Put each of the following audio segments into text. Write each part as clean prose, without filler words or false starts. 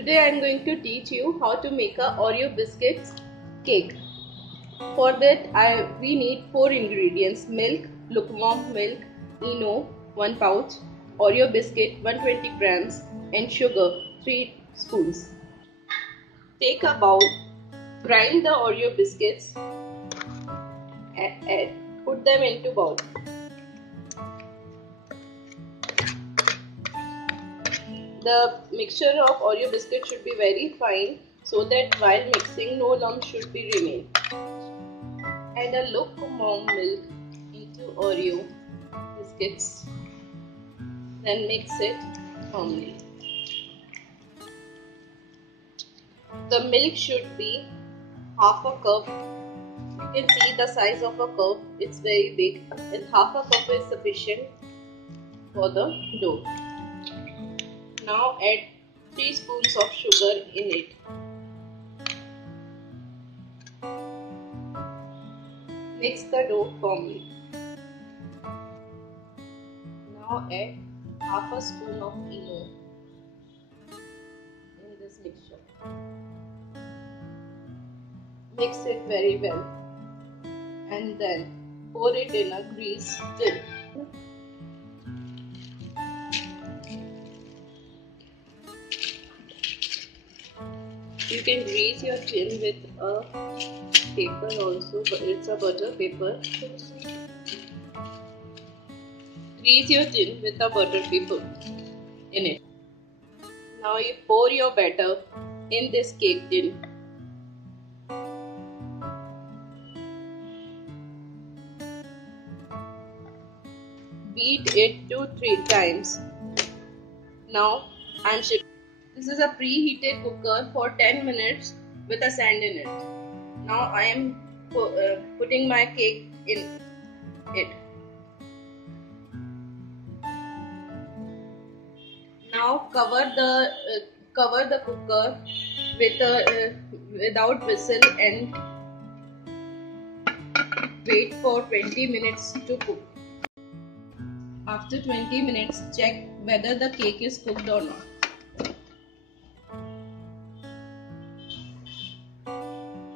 Today I am going to teach you how to make a Oreo biscuits cake. For that we need 4 ingredients: milk, lukewarm milk, Eno 1 pouch, Oreo biscuit 120 grams and sugar 3 spoons. Take a bowl, grind the Oreo biscuits and put them into bowl. The mixture of Oreo biscuit should be very fine so that while mixing no lumps should be remain. Add a lukewarm milk into Oreo biscuits. Then mix it firmly. The milk should be half a cup. You can see the size of a cup. It's very big, and half a cup is sufficient for the dough. Now add 3 spoons of sugar in it. Mix the dough firmly. Now add half a spoon of Eno in this mixture. Mix it very well and then pour it in a greased tin. You can grease your tin with a paper also, but it's a butter paper. Grease your tin with a butter paper in it. Now you pour your batter in this cake tin. Beat it 2-3 times. Now this is a preheated cooker for 10 minutes with a sand in it. Now I am putting my cake in it. Now cover the cooker with without whistle and wait for 20 minutes to cook. After 20 minutes, check whether the cake is cooked or not.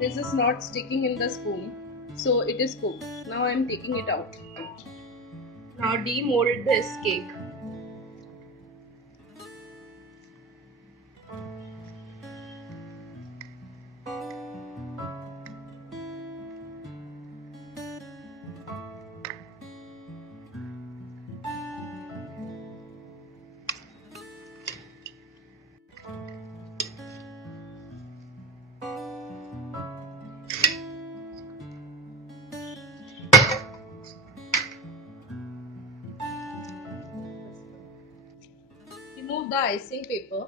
This is not sticking in the spoon, so it is cooked. Now I am taking it out. Now demold this cake. Remove the icing paper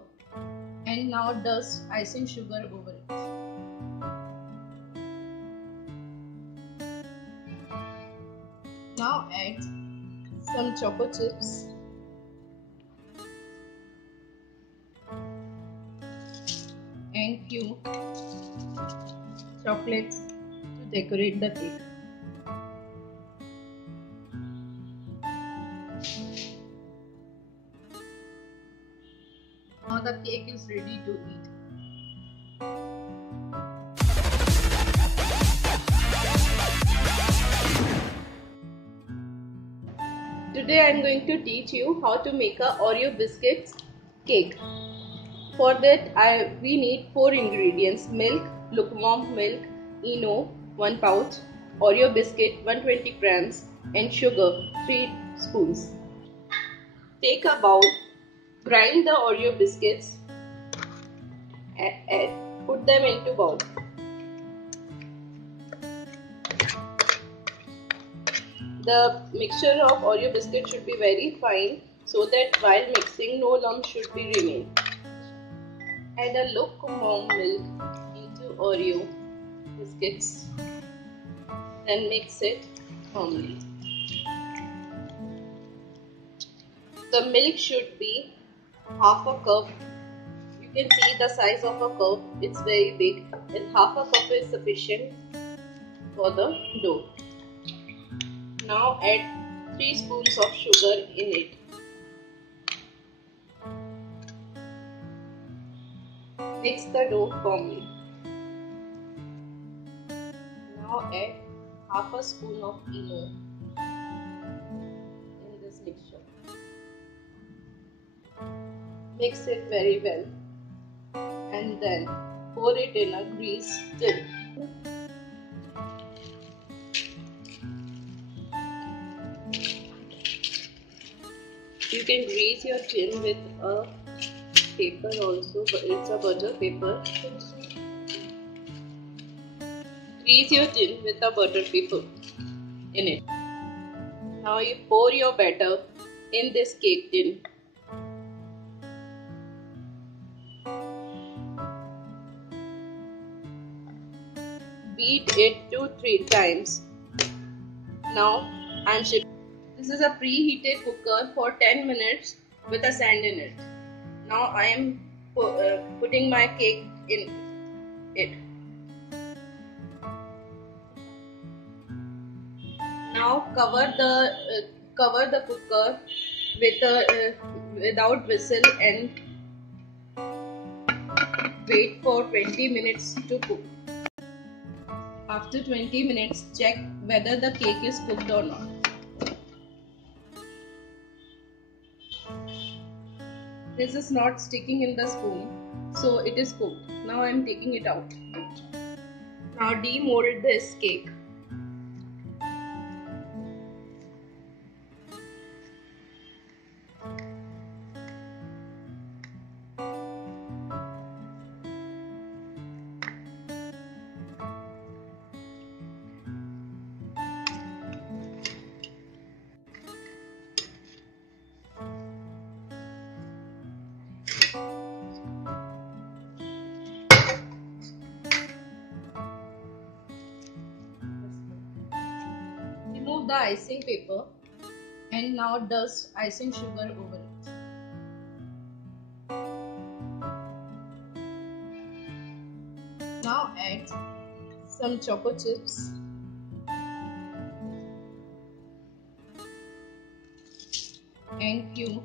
and now dust icing sugar over it. Now add some choco chips and few chocolates to decorate the cake. Now the cake is ready to eat. Today I am going to teach you how to make a Oreo biscuits cake. For that we need 4 ingredients: milk, lukewarm milk, Eno 1 pouch, Oreo biscuit 120 grams and sugar 3 spoons. Take a bowl, grind the Oreo biscuits and put them into bowl. The mixture of Oreo biscuit should be very fine so that while mixing no lumps should be remain. Add a lukewarm milk into Oreo biscuits. Then mix it firmly. The milk should be half a cup. You can see the size of a cup. It's very big, and half a cup is sufficient for the dough. Now add 3 spoons of sugar in it. Mix the dough firmly. Now add half a spoon of ENO in this mixture. Mix it very well and then pour it in a greased tin. You can grease your tin with a paper also, but it's a butter paper. Grease your tin with a butter paper in it. Now you pour your batter in this cake tin. Beat it 2-3 times. Now I'm shifting. This is a preheated cooker for 10 minutes with a sand in it. Now I am putting my cake in it. Now cover the cooker without whistle and wait for 20 minutes to cook. After 20 minutes, check whether the cake is cooked or not. This is not sticking in the spoon, so it is cooked. Now I am taking it out. Now demold this cake. Remove the icing paper and now dust icing sugar over it. Now add some choco chips and few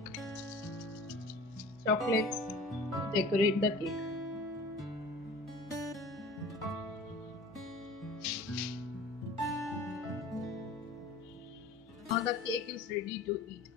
chocolates to decorate the cake. Now the cake is ready to eat.